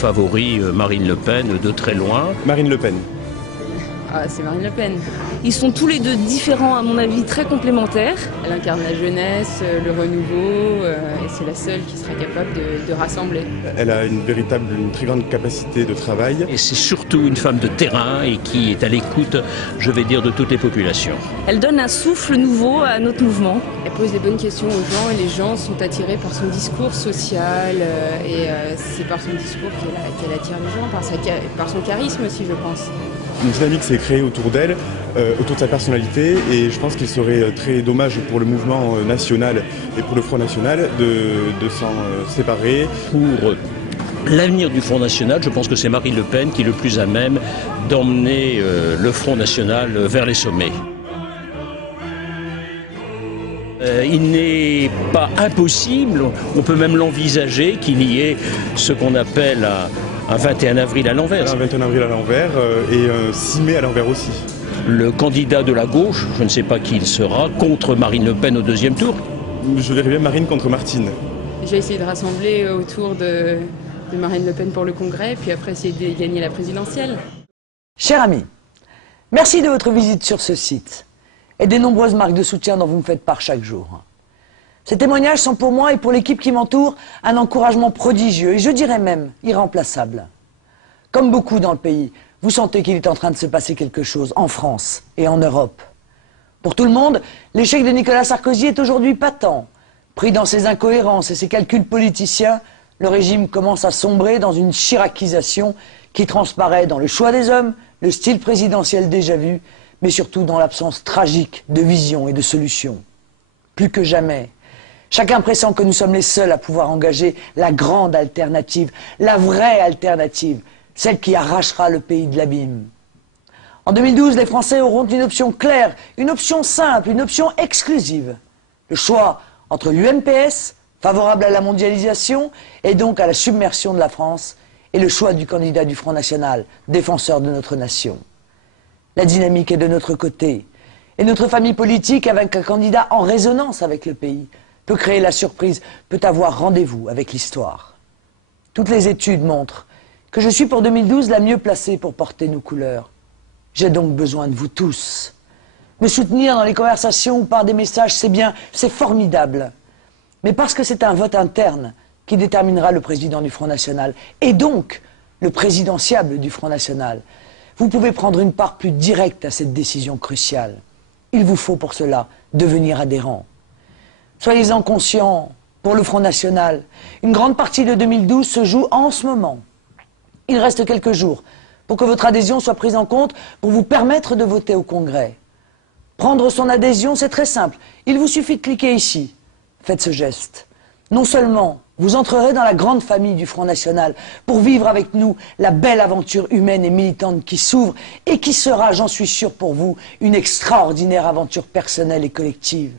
favori Marine Le Pen de très loin. Marine Le Pen. Ah, c'est Marine Le Pen. Ils sont tous les deux différents, à mon avis, très complémentaires. Elle incarne la jeunesse, le renouveau, et c'est la seule qui sera capable de rassembler. Elle a une très grande capacité de travail. Et c'est surtout une femme de terrain et qui est à l'écoute, je vais dire, de toutes les populations. Elle donne un souffle nouveau à notre mouvement. Elle pose des bonnes questions aux gens et les gens sont attirés par son discours social et c'est par son discours qu'elle attire les gens, par son charisme aussi, je pense. Une dynamique s'est créée autour d'elle, autour de sa personnalité, et je pense qu'il serait très dommage pour le mouvement national et pour le Front National de s'en séparer. Pour l'avenir du Front National, je pense que c'est Marine Le Pen qui est le plus à même d'emmener le Front National vers les sommets. Il n'est pas impossible, on peut même l'envisager, qu'il y ait ce qu'on appelle un 21 avril à l'envers. Un 21 avril à l'envers et un 6 mai à l'envers aussi. Le candidat de la gauche, je ne sais pas qui il sera, contre Marine Le Pen au deuxième tour. Je verrais bien Marine contre Martine. J'ai essayé de rassembler autour de Marine Le Pen pour le Congrès, puis après essayer de gagner la présidentielle. Chers amis, merci de votre visite sur ce site et des nombreuses marques de soutien dont vous me faites part chaque jour. Ces témoignages sont pour moi et pour l'équipe qui m'entoure un encouragement prodigieux et je dirais même irremplaçable. Comme beaucoup dans le pays, vous sentez qu'il est en train de se passer quelque chose en France et en Europe. Pour tout le monde, l'échec de Nicolas Sarkozy est aujourd'hui patent. Pris dans ses incohérences et ses calculs politiciens, le régime commence à sombrer dans une chiracisation qui transparaît dans le choix des hommes, le style présidentiel déjà vu, mais surtout dans l'absence tragique de vision et de solution. Plus que jamais, chacun pressent que nous sommes les seuls à pouvoir engager la grande alternative, la vraie alternative, celle qui arrachera le pays de l'abîme. En 2012, les Français auront une option claire, une option simple, une option exclusive. Le choix entre l'UMPS, favorable à la mondialisation et donc à la submersion de la France, et le choix du candidat du Front National, défenseur de notre nation. La dynamique est de notre côté, et notre famille politique, avec un candidat en résonance avec le pays, peut créer la surprise, peut avoir rendez-vous avec l'histoire. Toutes les études montrent que je suis pour 2012 la mieux placée pour porter nos couleurs. J'ai donc besoin de vous tous. Me soutenir dans les conversations ou par des messages, c'est bien, c'est formidable. Mais parce que c'est un vote interne qui déterminera le président du Front National, et donc le présidentiable du Front National, vous pouvez prendre une part plus directe à cette décision cruciale. Il vous faut pour cela devenir adhérent. Soyez-en conscients, pour le Front National, une grande partie de 2012 se joue en ce moment. Il reste quelques jours pour que votre adhésion soit prise en compte pour vous permettre de voter au Congrès. Prendre son adhésion, c'est très simple. Il vous suffit de cliquer ici. Faites ce geste. Non seulement vous entrerez dans la grande famille du Front National pour vivre avec nous la belle aventure humaine et militante qui s'ouvre et qui sera, j'en suis sûr pour vous, une extraordinaire aventure personnelle et collective.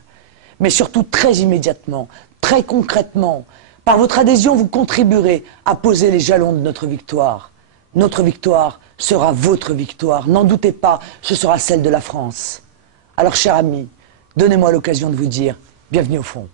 Mais surtout très immédiatement, très concrètement, par votre adhésion, vous contribuerez à poser les jalons de notre victoire. Notre victoire sera votre victoire, n'en doutez pas, ce sera celle de la France. Alors, chers amis, donnez-moi l'occasion de vous dire bienvenue au Front.